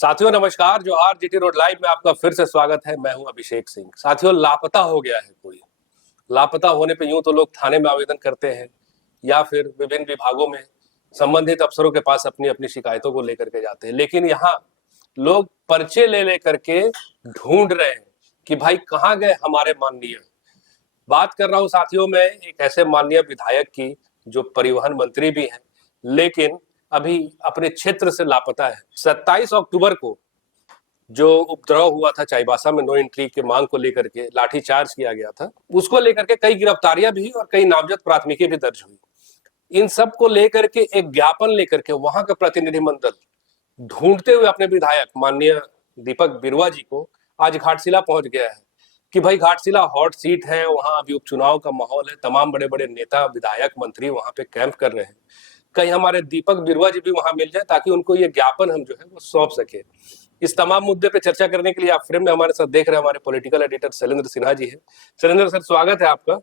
साथियों नमस्कार। जोहार। जीटी रोड लाइव में आपका फिर से स्वागत है। मैं हूं अभिषेक सिंह। साथियों, लापता हो गया है कोई। लापता होने पे यूं तो लोग थाने में आवेदन करते हैं या फिर विभिन्न विभागों में संबंधित अफसरों के पास अपनी अपनी शिकायतों को लेकर के जाते हैं, लेकिन यहाँ लोग पर्चे ले लेकर के ढूंढ रहे हैं कि भाई कहाँ गए हमारे माननीय। बात कर रहा हूं साथियों मैं एक ऐसे माननीय विधायक की जो परिवहन मंत्री भी हैं, लेकिन अभी अपने क्षेत्र से लापता है। 27 अक्टूबर को जो उपद्रव हुआ था चाईबासा में, नो एंट्री के मांग को लेकर के लाठीचार्ज किया गया था, उसको लेकर के कई गिरफ्तारियां भी और कई नामजद प्राथमिकी भी दर्ज हुई। इन सब को लेकर के एक ज्ञापन लेकर के वहां का प्रतिनिधिमंडल ढूंढते हुए अपने विधायक माननीय दीपक बिरुआ जी को आज घाटशिला पहुंच गया है कि भाई घाटशिला हॉट सीट है, वहां अभी उपचुनाव का माहौल है, तमाम बड़े बड़े नेता विधायक मंत्री वहां पे कैंप कर रहे हैं। कहीं हमारे दीपक बिरुआ जी भी वहां मिल जाए ताकि उनको ये ज्ञापन हम जो है वो सौंप सके। इस तमाम मुद्दे पे चर्चा करने के लिए आप फ्रेम में हमारे साथ देख रहे हैं हमारे पॉलिटिकल एडिटर शैलेंद्र सिन्हा जी है। शैलेंद्र सर, स्वागत है आपका।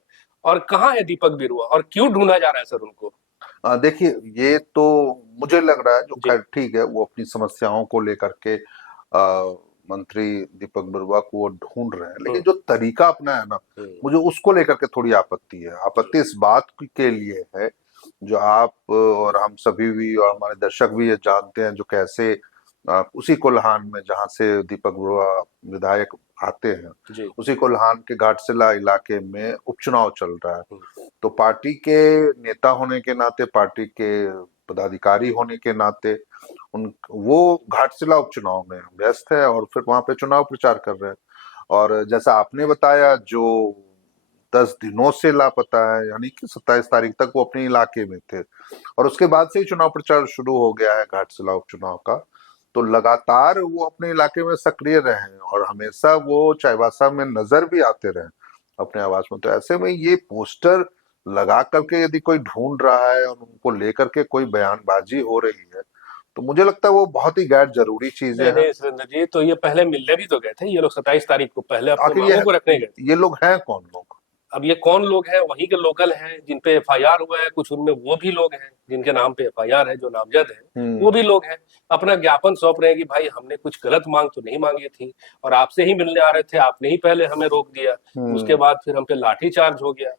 और कहाँ है दीपक बिरुआ और क्यों ढूंढा जा रहा है सर उनको? देखिए, ये तो मुझे लग रहा है जो खैर ठीक है, वो अपनी समस्याओं को लेकर के मंत्री दीपक बिरुआ को वो ढूंढ रहे हैं, लेकिन जो तरीका अपना है ना, मुझे उसको लेकर के थोड़ी आपत्ति है। आपत्ति इस बात के लिए है, जो आप और हम सभी भी और हमारे दर्शक भी ये जानते हैं, जो कैसे उसी कोल्हान में जहां से दीपक बिरुआ विधायक आते हैं, उसी कोल्हान के घाटशिला इलाके में उपचुनाव चल रहा है। तो पार्टी के नेता होने के नाते, पार्टी के पदाधिकारी होने के नाते वो घाटशिला उपचुनाव में व्यस्त है और फिर वहां पे चुनाव प्रचार कर रहे हैं। और जैसा आपने बताया, जो 10 दिनों से लापता है, यानी कि 27 तारीख तक वो अपने इलाके में थे और उसके बाद से ही चुनाव प्रचार शुरू हो गया है घाटशिला उपचुनाव का। तो लगातार वो अपने इलाके में सक्रिय रहे हैं और हमेशा वो चाईबासा में नजर भी आते रहे अपने आवाज में। तो ऐसे में ये पोस्टर लगा करके यदि कोई ढूंढ रहा है और उनको लेकर के कोई बयानबाजी हो रही है, तो मुझे लगता है वो बहुत ही गैर जरूरी चीज है। नहीं सुरेंद्र जी, तो ये पहले मिलने भी तो गए थे ये लोग 27 तारीख को, पहले अपने मांगों को रखने गए। ये लोग हैं कौन लोग? अब ये कौन लोग हैं? वहीं के लोकल हैं जिन पे एफआईआर हुआ है, कुछ उनमें वो भी लोग हैं जिनके नाम पे एफआईआर है, जो नामजद है वो भी लोग हैं। अपना ज्ञापन सौंप रहे हैं कि भाई हमने कुछ गलत मांग तो नहीं मांगी थी और आपसे ही मिलने आ रहे थे, आपने ही पहले हमें रोक दिया, उसके बाद फिर हम पे लाठीचार्ज हो गया।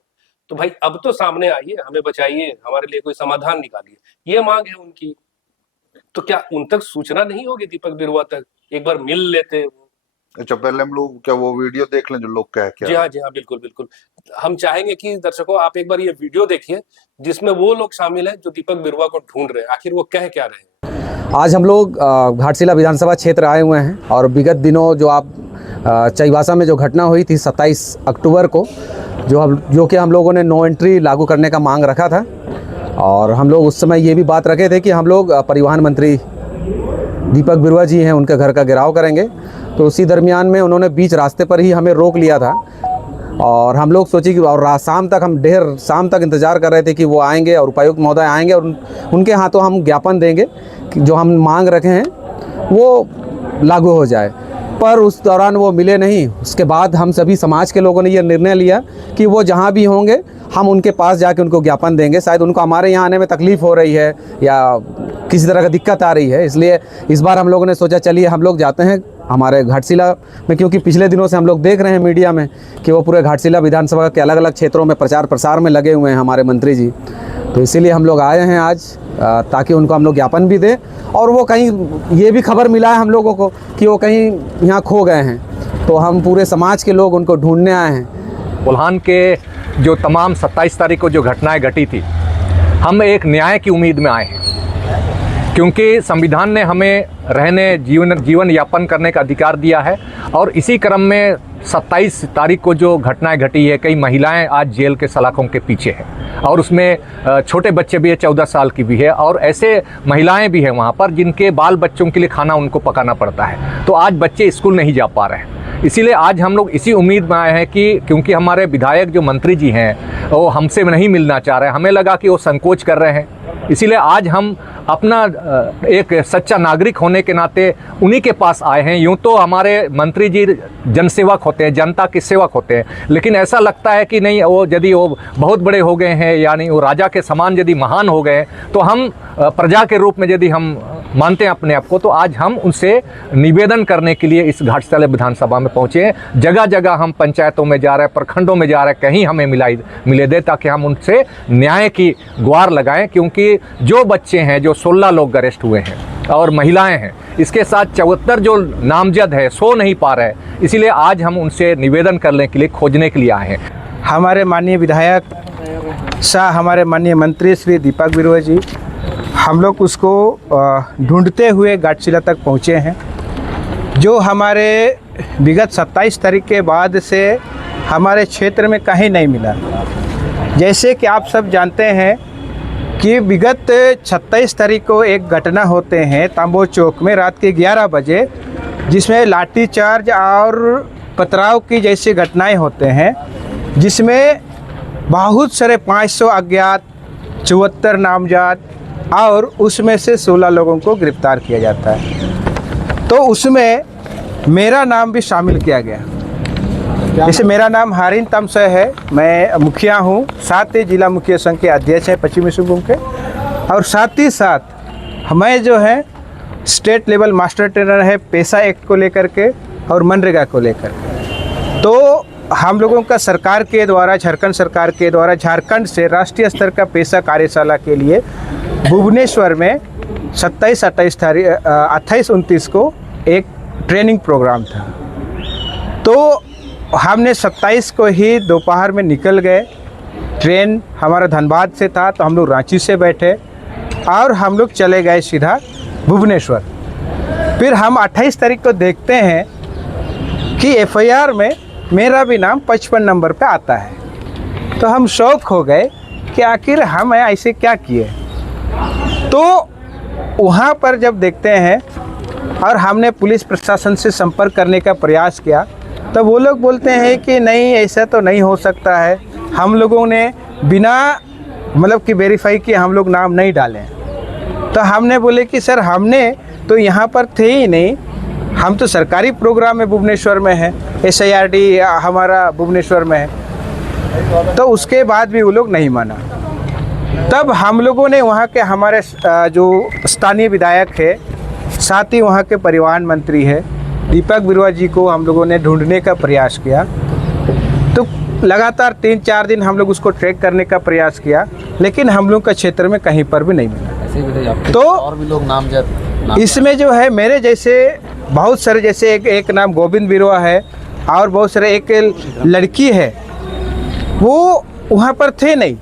तो भाई अब तो सामने आइए, हमें बचाइए, हमारे लिए कोई समाधान निकालिए, ये मांग है उनकी। तो क्या उन तक सूचना नहीं होगी दीपक बिरुआ तक? एक बार मिल लेते। अच्छा, पहले हम लोग क्या वो वीडियो देख लें जो लोग कह क्या? जी हाँ, बिल्कुल बिल्कुल। हम चाहेंगे कि दर्शकों आप एक बार ये वीडियो देखिए जिसमें वो लोग शामिल हैं जो दीपक बिरुआ को ढूंढ रहे हैं, आखिर वो कह क्या रहे हैं। आज हम लोग घाटशिला विधानसभा क्षेत्र आए हुए हैं और विगत दिनों जो आप चाईबासा में जो घटना हुई थी 27 अक्टूबर को, जो कि हम लोगों ने नो एंट्री लागू करने का मांग रखा था और हम लोग उस समय ये भी बात रखे थे कि हम लोग परिवहन मंत्री दीपक बिरुआ जी हैं, उनके घर का घेराव करेंगे। तो उसी दरमियान में उन्होंने बीच रास्ते पर ही हमें रोक लिया था और हम लोग सोचे कि और शाम तक, हम देर शाम तक इंतज़ार कर रहे थे कि वो आएंगे और उपायुक्त महोदय आएंगे और उनके हाथों हम ज्ञापन देंगे कि जो हम मांग रखे हैं वो लागू हो जाए। पर उस दौरान वो मिले नहीं। उसके बाद हम सभी समाज के लोगों ने ये निर्णय लिया कि वो जहाँ भी होंगे हम उनके पास जाके उनको ज्ञापन देंगे। शायद उनको हमारे यहाँ आने में तकलीफ़ हो रही है या किसी तरह का दिक्कत आ रही है, इसलिए इस बार हम लोगों ने सोचा चलिए हम लोग जाते हैं हमारे घाटशिला में, क्योंकि पिछले दिनों से हम लोग देख रहे हैं मीडिया में कि वो पूरे घाटशिला विधानसभा के अलग अलग क्षेत्रों में प्रचार प्रसार में लगे हुए हैं हमारे मंत्री जी। तो इसीलिए हम लोग आए हैं आज ताकि उनको हम लोग ज्ञापन भी दें। और वो कहीं, ये भी खबर मिला है हम लोगों को कि वो कहीं यहाँ खो गए हैं, तो हम पूरे समाज के लोग उनको ढूंढने आए हैं। कोल्हान के जो तमाम 27 तारीख को जो घटनाएं घटी थी, हम एक न्याय की उम्मीद में आए हैं, क्योंकि संविधान ने हमें रहने, जीवन यापन करने का अधिकार दिया है। और इसी क्रम में 27 तारीख को जो घटनाएं घटी है, कई महिलाएं आज जेल के सलाखों के पीछे हैं और उसमें छोटे बच्चे भी है, 14 साल की भी है, और ऐसे महिलाएं भी हैं वहाँ पर जिनके बाल बच्चों के लिए खाना उनको पकाना पड़ता है। तो आज बच्चे स्कूल नहीं जा पा रहे हैं। इसीलिए आज हम लोग इसी उम्मीद में आए हैं कि क्योंकि हमारे विधायक जो मंत्री जी हैं वो हमसे नहीं मिलना चाह रहे हैं, हमें लगा कि वो संकोच कर रहे हैं, इसीलिए आज हम अपना एक सच्चा नागरिक होने के नाते उन्हीं के पास आए हैं। यूँ तो हमारे मंत्री जी जनसेवक होते हैं, जनता के सेवक होते हैं, लेकिन ऐसा लगता है कि नहीं, वो यदि वो बहुत बड़े हो गए हैं, यानी वो राजा के समान यदि महान हो गए, तो हम प्रजा के रूप में यदि हम मानते हैं अपने आप को, तो आज हम उनसे निवेदन करने के लिए इस घाटशिला विधानसभा में पहुँचे हैं। जगह जगह हम पंचायतों में जा रहे हैं, प्रखंडों में जा रहे हैं, कहीं हमें मिले दे, ताकि हम उनसे न्याय की गुहार लगाएं। क्योंकि जो बच्चे हैं, जो 16 लोग अरेस्ट हुए हैं और महिलाएं हैं, इसके साथ 74 जो नामजद है सो नहीं पा रहे, इसीलिए आज हम उनसे निवेदन करने के लिए, खोजने के लिए आए हैं। हमारे माननीय विधायक शाह, हमारे माननीय मंत्री श्री दीपक बिरुआ जी, हम लोग उसको ढूंढते हुए घाटशिला तक पहुँचे हैं, जो हमारे विगत 27 तारीख के बाद से हमारे क्षेत्र में कहीं नहीं मिला। जैसे कि आप सब जानते हैं कि विगत 26 तारीख को एक घटना होते हैं तांबो चौक में रात के 11 बजे, जिसमें लाठीचार्ज और पथराव की जैसी घटनाएं होते हैं, जिसमें बहुत सारे 500 अज्ञात, 74 नामजद और उसमें से 16 लोगों को गिरफ्तार किया जाता है। तो उसमें मेरा नाम भी शामिल किया गया। जैसे मेरा नाम हारिन तमसे है, मैं मुखिया हूँ, साथ ही जिला मुखिया संघ के अध्यक्ष हैं पश्चिमी सिंहभूम के, और साथ ही साथ मैं जो है स्टेट लेवल मास्टर ट्रेनर है पेशा एक्ट को लेकर के और मनरेगा को लेकर। तो हम लोगों का सरकार के द्वारा, झारखंड सरकार के द्वारा झारखंड से राष्ट्रीय स्तर का पेशा कार्यशाला के लिए भुवनेश्वर में 28-29 को एक ट्रेनिंग प्रोग्राम था। तो हमने 27 को ही दोपहर में निकल गए। ट्रेन हमारा धनबाद से था, तो हम लोग रांची से बैठे और हम लोग चले गए सीधा भुवनेश्वर। फिर हम 28 तारीख को देखते हैं कि FIR में मेरा भी नाम 55 नंबर पे आता है। तो हम शौक हो गए कि आखिर हम ऐसे क्या किए। तो वहाँ पर जब देखते हैं और हमने पुलिस प्रशासन से संपर्क करने का प्रयास किया, तो वो लोग बोलते हैं कि नहीं, ऐसा तो नहीं हो सकता है, हम लोगों ने बिना मतलब कि वेरीफाई किए हम लोग नाम नहीं डालें। तो हमने बोले कि सर, हमने तो यहाँ पर थे ही नहीं, हम तो सरकारी प्रोग्राम में भुवनेश्वर में है, SIRD हमारा भुवनेश्वर में है। तो उसके बाद भी वो लोग नहीं माना। तब हम लोगों ने वहाँ के हमारे जो स्थानीय विधायक है, साथ ही वहाँ के परिवहन मंत्री है दीपक बिरुआ जी को हम लोगों ने ढूंढने का प्रयास किया। तो लगातार 3-4 दिन हम लोग उसको ट्रैक करने का प्रयास किया, लेकिन हम लोग का क्षेत्र में कहीं पर भी नहीं मिला। तो और भी लोग नामजद इसमें जो है मेरे जैसे बहुत सारे, जैसे एक नाम गोविंद बिरुआ है और बहुत सारे, एक लड़की है वो वहाँ पर थे नहीं,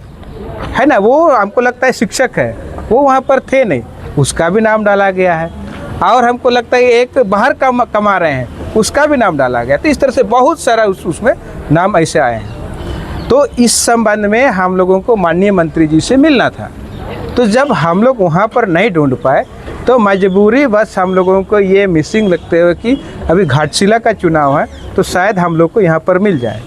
है ना, वो हमको लगता है शिक्षक है, वो वहाँ पर थे नहीं, उसका भी नाम डाला गया है। और हमको लगता है एक बाहर कमा रहे हैं, उसका भी नाम डाला गया। तो इस तरह से बहुत सारा उसमें नाम ऐसे आए हैं। तो इस संबंध में हम लोगों को माननीय मंत्री जी से मिलना था। तो जब हम लोग वहाँ पर नहीं ढूंढ पाए, तो मजबूरी बस हम लोगों को ये मिसिंग लगते हुए कि अभी घाटशिला का चुनाव है, तो शायद हम लोग को यहाँ पर मिल जाए।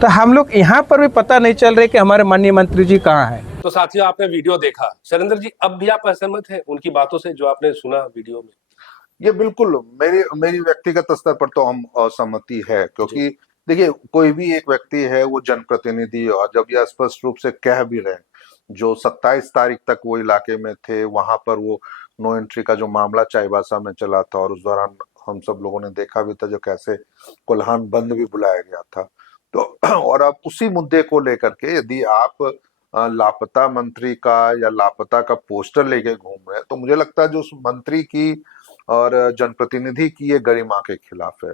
तो हम लोग यहाँ पर भी पता नहीं चल रहे कि हमारे माननीय मंत्री जी कहाँ हैं। तो साथियों, आपने वीडियो देखा। शैलेंद्र जी, अब भी आप असहमत हैं उनकी बातों से जो आपने सुना वीडियो में? ये बिल्कुल मेरी व्यक्तिगत स्तर पर तो हम असहमति है, क्योंकि देखिए, कोई भी एक व्यक्ति है, वो जनप्रतिनिधि, और जब यह स्पष्ट रूप से कह भी रहे, जो 27 तारीख तक वो इलाके में थे, वहां पर वो नो एंट्री का जो मामला चाईबासा में चला था, और उस दौरान हम सब लोगों ने देखा भी था जो कैसे कोल्हान बंद भी बुलाया गया था। तो और अब उसी मुद्दे को लेकर के यदि आप लापता मंत्री का या लापता का पोस्टर लेके घूम रहे हैं, तो मुझे लगता है जो उस मंत्री की और जनप्रतिनिधि की ये गरिमा के खिलाफ है,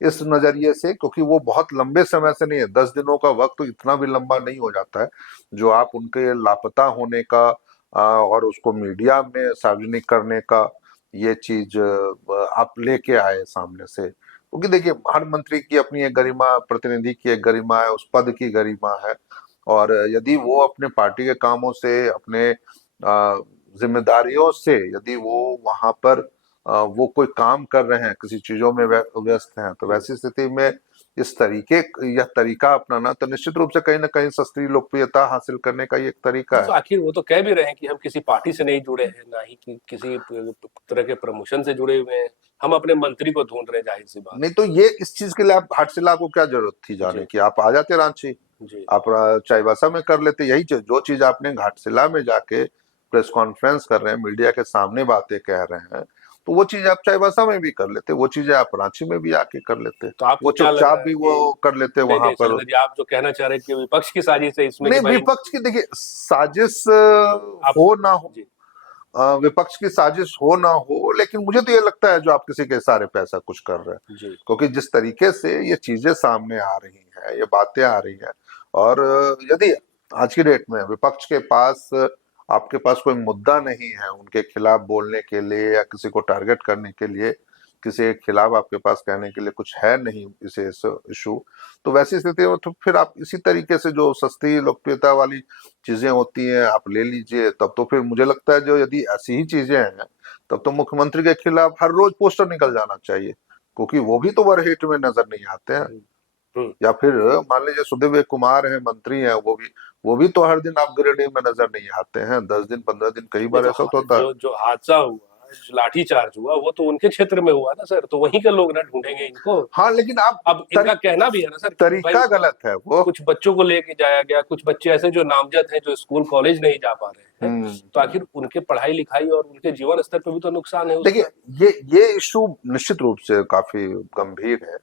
इस नजरिए से, क्योंकि वो बहुत लंबे समय से नहीं है, 10 दिनों का वक्त तो इतना भी लंबा नहीं हो जाता है जो आप उनके लापता होने का और उसको मीडिया में सार्वजनिक करने का ये चीज आप लेके आए सामने से। क्योंकि देखिए, हर मंत्री की अपनी एक गरिमा, प्रतिनिधि की एक गरिमा है, उस पद की गरिमा है, और यदि वो अपने पार्टी के कामों से, अपने जिम्मेदारियों से यदि वो वहां पर वो कोई काम कर रहे हैं, किसी चीजों में व्यस्त हैं, तो वैसी स्थिति में इस तरीका अपनाना तो निश्चित रूप से कहीं ना कहीं सस्ती लोकप्रियता हासिल करने का ये एक तरीका है। तो आखिर वो तो कह भी रहे हैं कि हम किसी पार्टी से नहीं जुड़े हैं, ना ही किसी तरह के प्रमोशन से जुड़े हुए हैं, हम अपने मंत्री को ढूंढ रहे हैं। जाहिर सी बात नहीं, तो ये इस चीज के लिए आप घाटशिला को क्या जरूरत थी जाने की? आप आ जाते रांची, आप चाईबासा में कर लेते। यही जो चीज आपने घाटशिला में जाके प्रेस कॉन्फ्रेंस कर रहे हैं, मीडिया के सामने बातें कह रहे हैं, तो वो चीज आप चाईबासा में भी कर लेते, वो चीजें आप रांची में भी आके कर लेते, तो आपको वो क्या लग रहा चुपचाप है भी वो कि कर लेते नहीं वहां नहीं पर। शैलेंद्र जी, आप जो कहना चाह रहे हैं कि विपक्ष की साजिश है इसमें नहीं, कि भाई विपक्ष की देखिए साजिश हो ना हो, जी विपक्ष की साजिश हो ना हो, लेकिन मुझे तो ये लगता है जो आप किसी के इशारे पे ऐसा कुछ कर रहे हैं, जी क्योंकि जिस तरीके से ये चीजें सामने आ रही हैं, ये बातें आ रही हैं, और यदि आज की डेट में विपक्ष के पास आपके पास कोई मुद्दा नहीं है उनके खिलाफ बोलने के लिए या किसी को टारगेट करने के लिए, किसी के खिलाफ आपके पास कहने के लिए कुछ है नहीं इसे इशू, तो वैसी स्थिति में तो फिर आप इसी तरीके से जो सस्ती लोकप्रियता वाली चीजें होती हैं आप ले लीजिए। तब तो फिर मुझे लगता है जो यदि ऐसी ही चीजें हैं तब तो मुख्यमंत्री के खिलाफ हर रोज पोस्टर निकल जाना चाहिए, क्योंकि वो भी तो वरहिट में नजर नहीं आते हैं। या फिर मान लीजिए सुदेव कुमार है, मंत्री हैं, वो भी तो हर दिन आप गिरिडीह में नजर नहीं आते हैं, 10 दिन 15 दिन कई बार ऐसा होता है। जो हादसा हुआ, जो लाठी चार्ज हुआ, वो तो उनके क्षेत्र में हुआ ना सर, तो वहीं के लोग ना ढूंढेंगे इनको। हाँ, लेकिन आप अब इनका कहना भी है ना सर कि तरीका भाई गलत है। वो कुछ बच्चों को लेके जाया गया, कुछ बच्चे ऐसे जो नामजद हैं जो स्कूल कॉलेज नहीं जा पा रहे हैं, तो आखिर उनके पढ़ाई लिखाई और उनके जीवन स्तर पे भी तो नुकसान है। देखिए ये इशू निश्चित रूप से काफी गंभीर है,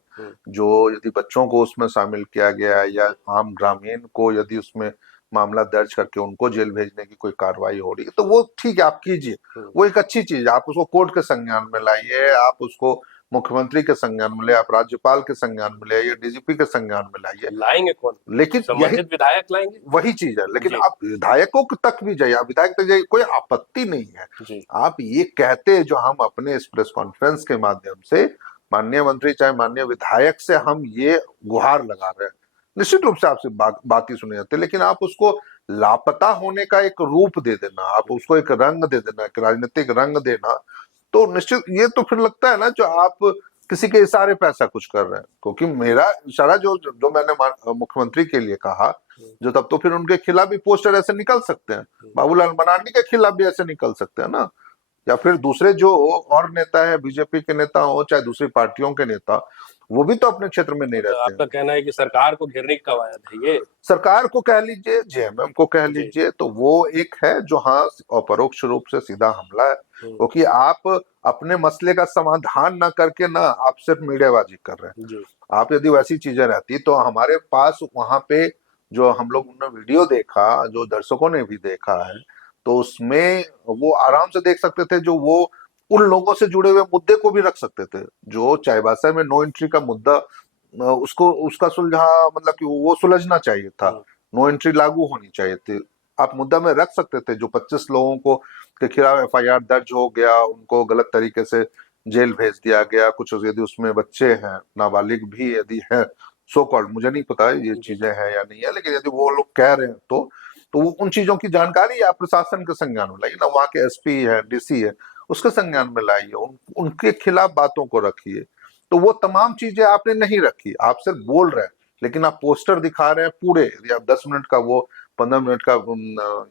जो यदि बच्चों को उसमें शामिल किया गया या आम ग्रामीण को यदि उसमें मामला दर्ज करके उनको जेल भेजने की कोई कार्रवाई हो रही है तो वो ठीक है, आप कीजिए, वो एक अच्छी चीज है, आप उसको कोर्ट के संज्ञान में लाइए, आप उसको मुख्यमंत्री के संज्ञान में ले, आप राज्यपाल के संज्ञान में ले, या डीजीपी के संज्ञान में लाइए। लाएंगे कौन? लेकिन संबंधित विधायक लाएंगे, वही चीज है। लेकिन आप विधायकों तक भी जाइए, आप विधायक तक जाइए, कोई आपत्ति नहीं है। आप ये कहते जो हम अपने इस प्रेस कॉन्फ्रेंस के माध्यम से माननीय मंत्री चाहे माननीय विधायक से हम ये गुहार लगा रहे हैं, निश्चित रूप से आपसे बात ही सुनी जाती है, लेकिन आप उसको लापता होने का एक रूप दे देना, आप उसको एक रंग दे देना, एक राजनीतिक रंग देना, तो निश्चित ये तो फिर लगता है ना जो आप किसी के इशारे पे ऐसा कुछ कर रहे हैं। क्योंकि मेरा इशारा जो मैंने मुख्यमंत्री के लिए कहा, जो तब तो फिर उनके खिलाफ भी पोस्टर ऐसे निकल सकते हैं, बाबूलाल मरांडी के खिलाफ भी ऐसे निकल सकते हैं ना, या फिर दूसरे जो और नेता है, बीजेपी के नेता हो चाहे दूसरी पार्टियों के नेता, वो भी तो अपने क्षेत्र में नहीं रहते। आपका कहना है कि सरकार को घेरने की कवायद है ये? सरकार को कह लीजिए, जेएमएम को कह लीजिए, तो वो एक है जो हाँ अपरोक्ष रूप से सीधा हमला है, क्योंकि आप अपने मसले का समाधान ना करके ना आप सिर्फ मीडियाबाजी कर रहे हैं। आप यदि वैसी चीजें रहती तो हमारे पास वहां पे जो हम लोग ने वीडियो देखा, जो दर्शकों ने भी देखा है, तो उसमें वो आराम से देख सकते थे, जो वो उन लोगों से जुड़े हुए मुद्दे को भी रख सकते थे, जो चाईबासा में नो एंट्री का मुद्दा उसको उसका सुलझा, मतलब कि वो सुलझना चाहिए था, नो एंट्री लागू होनी चाहिए थी, आप मुद्दा में रख सकते थे। जो 25 लोगों को के खिलाफ एफआईआर दर्ज हो गया, उनको गलत तरीके से जेल भेज दिया गया, कुछ यदि उसमें बच्चे हैं, नाबालिग भी यदि है, सो कॉल्ड, मुझे नहीं पता ये चीजें हैं या नहीं है, लेकिन यदि वो लोग कह रहे हैं तो वो उन चीजों की जानकारी आप प्रशासन के संज्ञान में लाइए ना, वहाँ के एसपी है, डीसी है, उसके संज्ञान में लाइए, उनके खिलाफ बातों को रखिए। तो वो तमाम चीजें आपने नहीं रखी, आप सिर्फ बोल रहे हैं, लेकिन आप पोस्टर दिखा रहे हैं पूरे, यदि आप 10 मिनट का वो 15 मिनट का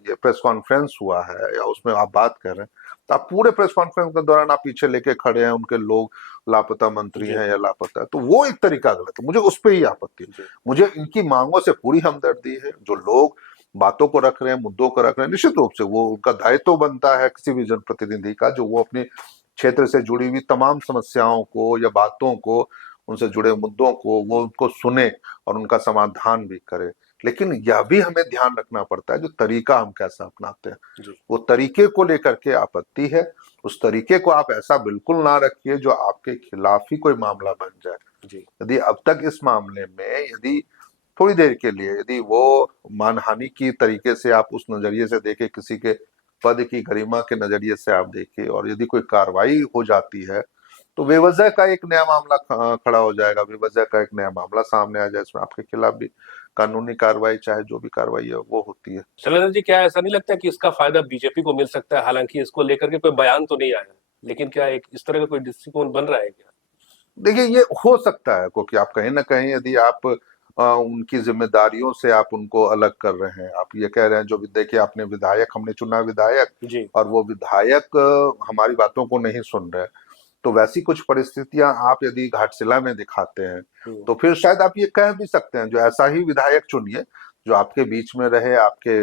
ये प्रेस कॉन्फ्रेंस हुआ है या उसमें आप बात कर रहे हैं, तो आप पूरे प्रेस कॉन्फ्रेंस के दौरान आप पीछे लेके खड़े हैं उनके लोग लापता मंत्री हैं या लापता है, तो वो एक तरीका गलत है, मुझे उस पर ही आपत्ति है। मुझे इनकी मांगों से पूरी हमदर्दी है, जो लोग बातों को रख रहे हैं, मुद्दों को रख रहे हैं, निश्चित रूप से वो उनका दायित्व बनता है किसी भी जनप्रतिनिधि का, जो वो अपने क्षेत्र से जुड़ी हुई तमाम समस्याओं को या बातों को, उनसे जुड़े मुद्दों को वो उनको सुने और उनका समाधान भी करे। लेकिन यह भी हमें ध्यान रखना पड़ता है जो तरीका हम कैसा अपनाते हैं, वो तरीके को लेकर के आपत्ति है। उस तरीके को आप ऐसा बिल्कुल ना रखिए जो आपके खिलाफ ही कोई मामला बन जाए। यदि अब तक इस मामले में यदि थोड़ी देर के लिए यदि वो मानहानि की तरीके से आप उस नजरिए से देखें, किसी के पद की गरिमा के नजरिए से आप देखें, और यदि कोई कार्रवाई हो जाती है तो बेवजह का एक नया मामला खड़ा हो जाएगा, बेवजह का एक नया मामला सामने आ जाए, इसमें आपके खिलाफ भी कानूनी कार्रवाई चाहे जो भी कार्रवाई है वो होती है। शैलेंद्र जी, क्या ऐसा नहीं लगता कि इसका फायदा बीजेपी को मिल सकता है? हालांकि इसको लेकर के कोई बयान तो नहीं आया, लेकिन क्या एक इस तरह का कोई दृष्टिकोण बन रहा है क्या? देखिए ये हो सकता है, क्योंकि आप कहीं ना कहीं यदि आप उनकी जिम्मेदारियों से आप उनको अलग कर रहे हैं, आप ये कह रहे हैं जो देखिए आपने विधायक, हमने चुना विधायक और वो विधायक हमारी बातों को नहीं सुन रहे, तो वैसी कुछ परिस्थितियां आप यदि घाटशिला में दिखाते हैं तो फिर शायद आप ये कह भी सकते हैं जो ऐसा ही विधायक चुनिए जो आपके बीच में रहे, आपके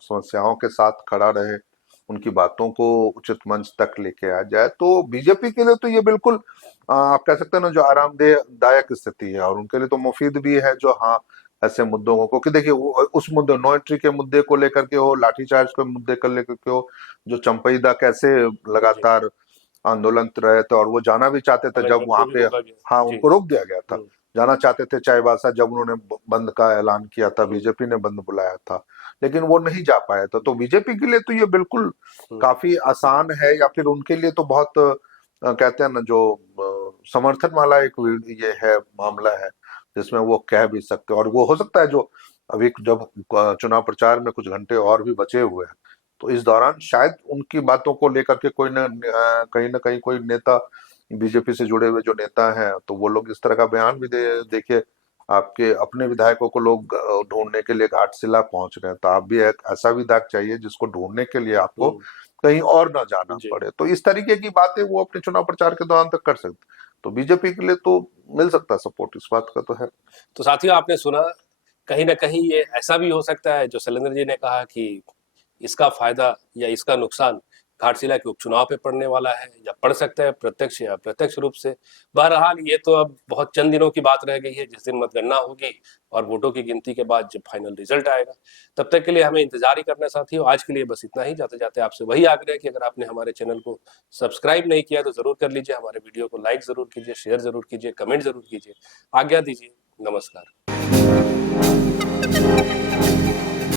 समस्याओं के साथ खड़ा रहे, उनकी बातों को उचित मंच तक लेके आ जाए। तो बीजेपी के लिए तो ये बिल्कुल आप कह सकते हैं ना जो आरामदायक स्थिति है, और उनके लिए तो मुफीद भी है जो हाँ ऐसे मुद्दों को, क्योंकि देखिए उस मुद्दे नो एंट्री के मुद्दे को लेकर के हो, लाठीचार्ज के मुद्दे को लेकर के हो, जो चंपईदा कैसे लगातार आंदोलन रहे थे और वो जाना भी चाहते थे जब वहां पे, हाँ उनको रोक दिया गया था, जाना चाहते थे चाईबासा जब उन्होंने बंद का ऐलान किया था, बीजेपी ने बंद बुलाया था, लेकिन वो नहीं जा पाया था। तो बीजेपी के लिए तो ये बिल्कुल काफी आसान है, या फिर उनके लिए तो बहुत कहते हैं ना जो समर्थन वाला एक ये है मामला है जिसमें वो कह भी सकते, और वो हो सकता है जो अभी जब चुनाव प्रचार में कुछ घंटे और भी बचे हुए हैं तो इस दौरान शायद उनकी बातों को लेकर के कोई ना कहीं कोई नेता, बीजेपी से जुड़े हुए जो नेता हैं, तो वो लोग इस तरह का बयान भी देखिए आपके अपने विधायकों को लोग ढूंढने के लिए घाटशिला पहुंच रहे हैं, तो आप भी एक ऐसा विधायक चाहिए जिसको ढूंढने के लिए आपको कहीं और ना जाना पड़े। तो इस तरीके की बातें वो अपने चुनाव प्रचार के दौरान तक कर सकते, तो बीजेपी के लिए तो मिल सकता है सपोर्ट, इस बात का तो है। तो साथियों, आपने सुना, कहीं ना कहीं ये ऐसा भी हो सकता है जो शैलेंद्र जी ने कहा कि इसका फायदा या इसका नुकसान घाटशिला के उपचुनाव पे पड़ने वाला है, या पड़ सकता है प्रत्यक्ष या अप्रत्यक्ष रूप से। बहरहाल ये तो अब बहुत चंद दिनों की बात रह गई है, जिस दिन मतगणना होगी और वोटों की गिनती के बाद जब फाइनल रिजल्ट आएगा, तब तक के लिए हमें इंतजार ही करना साथियों। आज के लिए बस इतना ही। जाते जाते आपसे वही आग्रह है कि अगर आपने हमारे चैनल को सब्सक्राइब नहीं किया तो जरूर कर लीजिए, हमारे वीडियो को लाइक जरूर कीजिए, शेयर जरूर कीजिए, कमेंट जरूर कीजिए। आज्ञा दीजिए, नमस्कार।